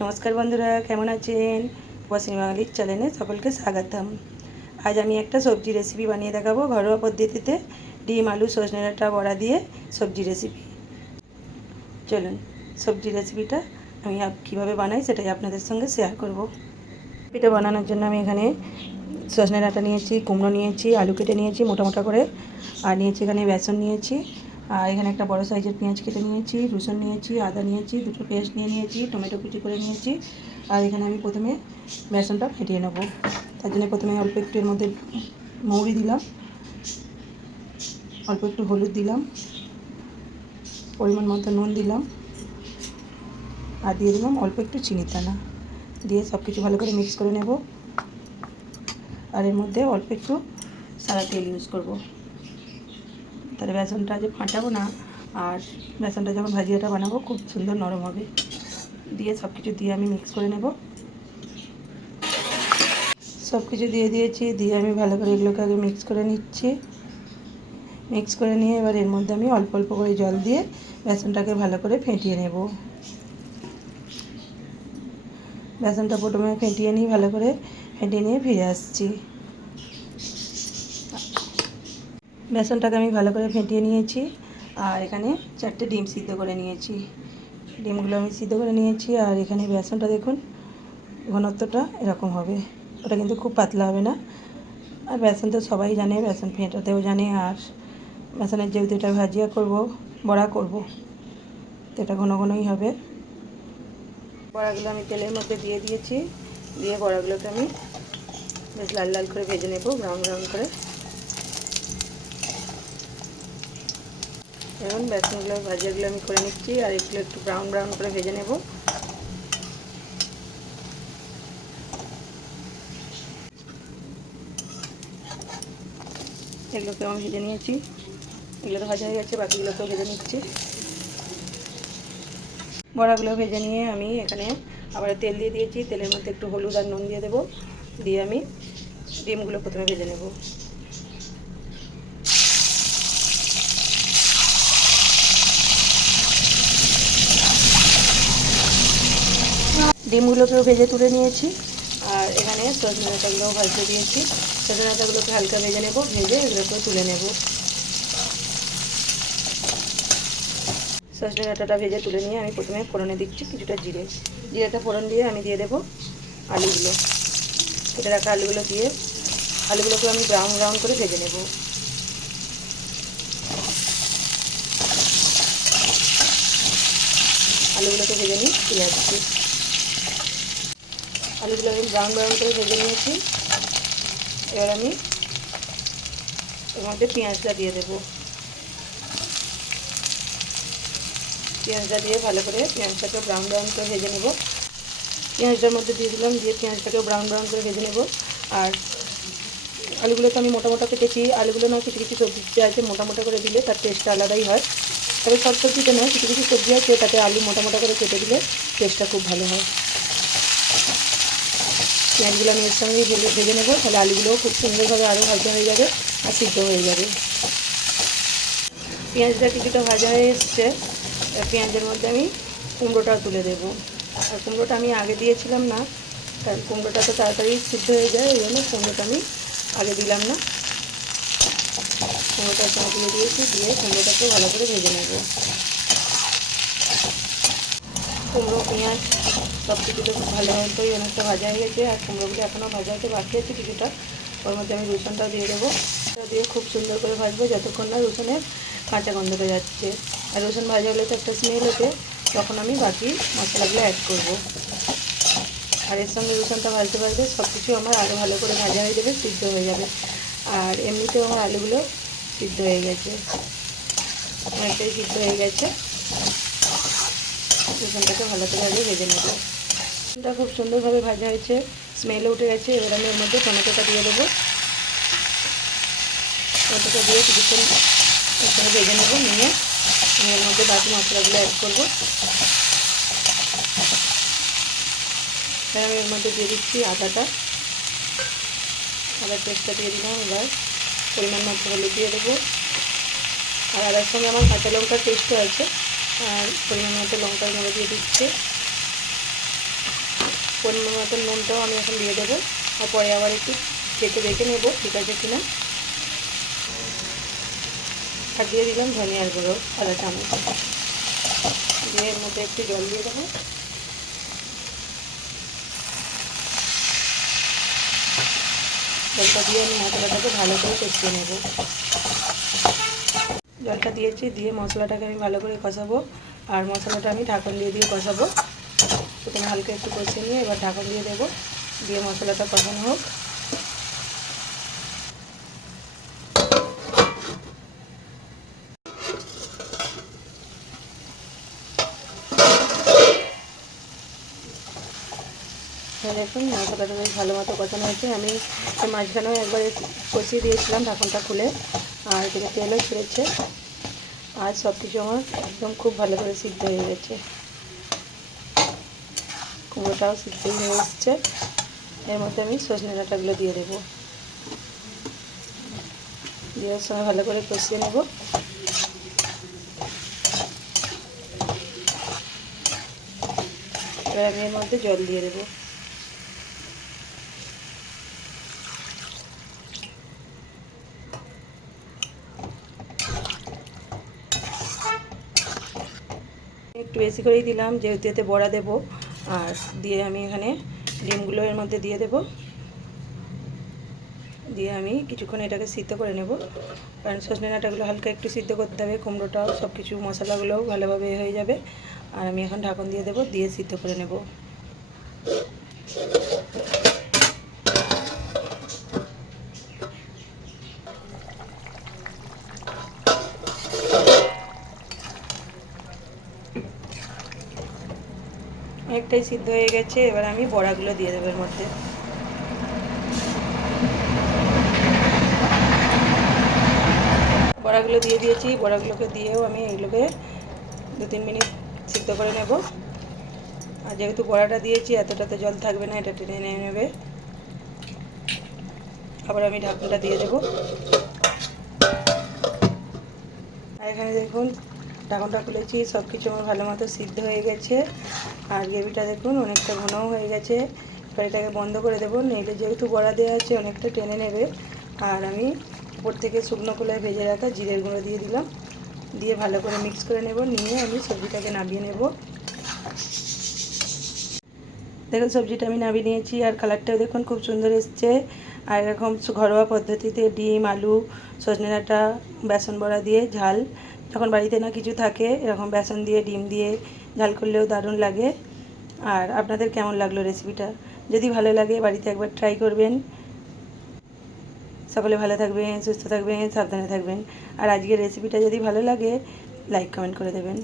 নমস্কার বন্ধুরা, কেমন আছেন? পশ্চিম বাঙালির চ্যানেলে সকলকে স্বাগতম। আজ আমি একটা সবজি রেসিপি বানিয়ে দেখাবো ঘরোয়া পদ্ধতিতে। ডিম, আলু, সজনে ডাঁটা, বড়া দিয়ে সবজি রেসিপি চলুন, সবজি রেসিপিটা আমি কীভাবে বানাই সেটাই আপনাদের সঙ্গে শেয়ার করব। রেসিপিটা বানানোর জন্য আমি এখানে সজনে ডাঁটা নিয়েছি, কুমড়ো নিয়েছি, আলু কেটে নিয়েছি মোটা মোটা করে। আর নিয়েছি এখানে বেসন নিয়েছি। আর এখানে একটা বড় সাইজের পেঁয়াজ কেটে নিয়েছি, রসুন নিয়েছি, আদা নিয়েছি, দুটো পেঁয়াজ নিয়ে নিয়েছি, টমেটো কুচি করে নিয়েছি। আর এখানে আমি প্রথমে বেসনটা ফেটিয়ে নেব। তার জন্য প্রথমে অল্প একটু এর মধ্যে মৌরি দিলাম, অল্প একটু হলুদ দিলাম, পরিমাণ মতো নুন দিলাম, আর দিয়ে দিলাম অল্প একটু চিনির দানা। দিয়ে সব কিছু ভালো করে মিক্স করে নেব। আর এর মধ্যে অল্প একটু সারা তেল ইউজ করব। তাহলে বেসনটা যে ফাটাবো না, আর বেসনটা যখন ভাজিয়াটা বানাবো, খুব সুন্দর নরম হবে। দিয়ে সব কিছু দিয়ে আমি মিক্স করে নেব। সব কিছু দিয়ে দিয়েছি, দিয়ে আমি ভালো করে এগুলোকে আগে মিক্স করে নিচ্ছি। মিক্স করে নিয়ে এবার এর মধ্যে আমি অল্প অল্প করে জল দিয়ে বেসনটাকে ভালো করে ফেটিয়ে নেব। বেসনটা প্রথমে ফেটিয়ে নিই ভালো করে ফেটিয়ে নিয়ে ফিরে আসছি। বেসনটাকে আমি ভালো করে ফেটিয়ে নিয়েছি আর এখানে চারটে ডিম সিদ্ধ করে নিয়েছি। ডিমগুলো আমি সিদ্ধ করে নিয়েছি আর এখানে বেসনটা দেখুন, ঘনত্বটা এরকম হবে। ওটা কিন্তু খুব পাতলা হবে না। আর বেসন তো সবাই জানে, বেসন ফেটাতেও জানে। আর বেসনের যেহেতু এটা ভাজিয়া করব, বড়া করব, তো এটা ঘন ঘনই হবে। বড়াগুলো আমি তেলের মধ্যে দিয়ে দিয়েছি। দিয়ে বড়াগুলোকে আমি বেশ লাল লাল করে ভেজে নেব, ব্রাউন ব্রাউন করে। এখন বেসনগুলো ভাজিয়াগুলো আমি করে নিচ্ছি, আর এগুলো একটু ব্রাউন ব্রাউন করে ভেজে নেব। এগুলোকে আমি ভেজে নিয়েছি। এগুলো তো ভাজা হয়ে গেছে, বাকিগুলোকেও ভেজে নিচ্ছি। বড়াগুলো ভেজে নিয়ে আমি এখানে আবার তেল দিয়ে দিয়েছি। তেলের মধ্যে একটু হলুদ আর নুন দিয়ে দেবো। দিয়ে আমি ডিমগুলো প্রথমে ভেজে নেব। ডিমগুলোকেও ভেজে তুলে নিয়েছি। আর এখানে সজনে ডাঁটাগুলোও ভাজতে দিয়েছি। সজনে ডাঁটাগুলোকে হালকা ভেজে নেব, ভেজে এগুলোকেও তুলে নেব। সজনে ডাঁটাটা ভেজে তুলে নিয়ে আমি প্রথমে ফোড়নে দিচ্ছি কিছুটা জিরে। জিরেটা ফোড়ন দিয়ে আমি দিয়ে দেবো আলুগুলো। কেটে রাখা আলুগুলো দিয়ে আলুগুলোকে আমি ব্রাউন ব্রাউন করে ভেজে নেব। আলুগুলোকে ভেজে নিই ফিরে আসছি। আলুগুলো আমি ব্রাউন ব্রাউন করে ভেজে নিয়েছি। এবার আমি এর মধ্যে পেঁয়াজটা দিয়ে দেবো। পেঁয়াজটা দিয়ে ভালো করে পেঁয়াজটাকে ব্রাউন ব্রাউন করে ভেজে নেব। পেঁয়াজটার মধ্যে দিয়ে দিলাম, দিয়ে পেঁয়াজটাকে ব্রাউন ব্রাউন করে ভেজে নেব। আর আলুগুলো তো আমি মোটা মোটা কেটেছি, আলুগুলো না কিছু কিছু সবজি আছে মোটা মোটা করে দিলে তার টেস্টটা আলাদাই হয়। তবে সব সবজিতে নয়, কিছু কিছু সবজি আছে, তাতে আলু মোটা মোটা করে কেটে দিলে টেস্টটা খুব ভালো হয়। পেঁয়াজগুলো আমি এর সঙ্গেই ভেজে ভেজে নেব। তাহলে আলুগুলোও খুব সুন্দরভাবে আরও ভাজা হয়ে যাবে আর সিদ্ধ হয়ে যাবে। পেঁয়াজটা কিছুটা ভাজা হয়ে এসছে। পেঁয়াজের মধ্যে আমি কুমড়োটা তুলে দেব। আর কুমড়োটা আমি আগে দিয়েছিলাম না কারণ কুমড়োটা তো তাড়াতাড়ি সিদ্ধ হয়ে যায় ওই জন্য কুমড়োটা আমি আগে দিলাম না। কুমড়োটা সঙ্গে দিয়ে দিয়েছি, দিয়ে কুমড়োটাকে ভালো করে ভেজে নেব। কুমড়ো, পেঁয়াজ সব কিছু তো খুব ভালোভাবেই অনেকটা ভাজা হয়ে গেছে আর কুমড়োগুলো এখনও ভাজা হতে বাকি আছে কিছুটা। ওর মধ্যে আমি রসুনটাও দিয়ে দেবো। দিয়ে খুব সুন্দর করে ভাজবো যতক্ষণ না রসুনের কাঁচা গন্ধ গন্ধটা যাচ্ছে। আর রসুন ভাজা হলে তো একটা স্মেল হতে তখন আমি বাকি মশলাগুলো অ্যাড করব। আর এর সঙ্গে রসুনটা ভাজতে ভাজতে সব কিছু আমার আরও ভালো করে ভাজা হয়ে যাবে, সিদ্ধ হয়ে যাবে। আর এমনিতেও আমার আলুগুলো সিদ্ধ হয়ে গেছে। অনেকটাই সিদ্ধ হয়ে গেছে। রসুনটাকে ভালো করে আগে ভেজে নেব। রসুনটা খুব সুন্দরভাবে ভাজা হয়েছে। স্মেলও উঠে গেছে। এবার আমি এর মধ্যে টমেটোটা দিয়ে দেবো। টমেটোটা দিয়ে কিছুক্ষণ এর ভেজে নেব, নিয়ে আমি এর মধ্যে বাকি মশলাগুলো অ্যাড করব। আমি এর মধ্যে দিয়ে দিচ্ছি আদাটা। আদার পেস্টটা দিয়ে দিলাম। এবার পরিমাণ মতো হলুদ দিয়ে দেবো। আর আদার সঙ্গে আমার কাঁচা লঙ্কার পেস্টও আছে। আর পরিমাণ মতো লঙ্কার গুঁড়ো দিয়ে দিচ্ছি। পরিমাণ মতন নুনটাও আমি এখন দিয়ে দেবো আর পরে আবার একটু চেটে দেখে নেব, ঠিক আছে কিনা? আর দিয়ে দিলাম ধনিয়ার গুঁড়ো, আদা চামচ। দিয়ে এর মধ্যে একটু জল দিয়ে দেবো। জলটা দিয়ে আমি মশলাটাকে ভালো করে কষিয়ে নেব। জলটা দিয়েছি, দিয়ে মশলাটাকে আমি ভালো করে কষাবো। আর মশলাটা আমি ঢাকন দিয়ে দিয়ে কষাবো। প্রথমে হালকা একটু কষিয়ে নিয়ে এবার ঢাকন দিয়ে দেবো। দিয়ে মশলাটা কষানো হোক। দেখুন, মশলাটা বেশ ভালো মতো কষানো হয়েছে। আমি মাঝখানেও একবার কষিয়ে দিয়েছিলাম ঢাকনটা খুলে, আর এদিকে তেলও ছেড়েছে। আর সব কিছু আমার একদম খুব ভালো করে সিদ্ধ হয়ে গেছে। কুমড়োটাও সিদ্ধ হয়ে এসছে। এর মধ্যে আমি সজনে ডাঁটাগুলো দিয়ে দেবো। ওর সঙ্গে ভালো করে কষিয়ে নেব। এবার আমি এর মধ্যে জল দিয়ে দেবো। একটু বেশি করেই দিলাম, যেহেতু এতে বড়া দেব। আর দিয়ে আমি এখানে ডিমগুলো এর মধ্যে দিয়ে দেব। দিয়ে আমি কিছুক্ষণ এটাকে সিদ্ধ করে নেব। কারণ সজনে ডাঁটাগুলো হালকা একটু সিদ্ধ করতে হবে, কুমড়োটাও সব কিছু মশলাগুলোও ভালোভাবে হয়ে যাবে। আর আমি এখন ঢাকন দিয়ে দেব, দিয়ে সিদ্ধ করে নেব। অনেকটাই সিদ্ধ হয়ে গেছে, এবার আমি বড়াগুলো দিয়ে দেবো এর মধ্যে। বড়াগুলো দিয়ে দিয়েছি, বড়াগুলোকে দিয়েও আমি এগুলোকে দু তিন মিনিট সিদ্ধ করে নেব। আর যেহেতু বড়াটা দিয়েছি, এতটাতে জল থাকবে না, এটা টেনে নিয়ে নেবে। আবার আমি ঢাকনটা দিয়ে দেবো। আর এখানে দেখুন ঢাকনটা খুলেছি সব কিছু আমার ভালো মতো সিদ্ধ হয়ে গেছে। আর গ্রেভিটা দেখুন, অনেকটা ঘনও হয়ে গেছে। এবার এটাকে বন্ধ করে দেবো নইলে যেহেতু বড়া দেওয়া আছে, অনেকটা টেনে নেবে। আর আমি উপর থেকে শুকনো কলায় ভেজে রাখা জিরের গুঁড়ো দিয়ে দিলাম। দিয়ে ভালো করে মিক্স করে নেব, নিয়ে আমি সবজিটাকে নামিয়ে নেব। দেখুন, সবজিটা আমি নামিয়ে নিয়েছি, আর কালারটাও দেখুন খুব সুন্দর এসছে। আর এরকম ঘরোয়া পদ্ধতিতে ডিম, আলু, সজনে ডাঁটা, বেসন বড়া দিয়ে ঝাল। যখন বাড়িতে না কিছু থাকে, এরকম বেসন দিয়ে, ডিম দিয়ে, ঝাল করলেও দারুণ লাগে। আর আপনাদের কেমন লাগল রেসিপিটা যদি ভালো লাগে বাড়িতে একবার ট্রাই করবেন। সকলে ভালো থাকবেন, সুস্থ থাকবেন, সাবধানে থাকবেন। আর আজকের রেসিপিটা যদি ভালো লাগে লাইক কমেন্ট করে দেবেন।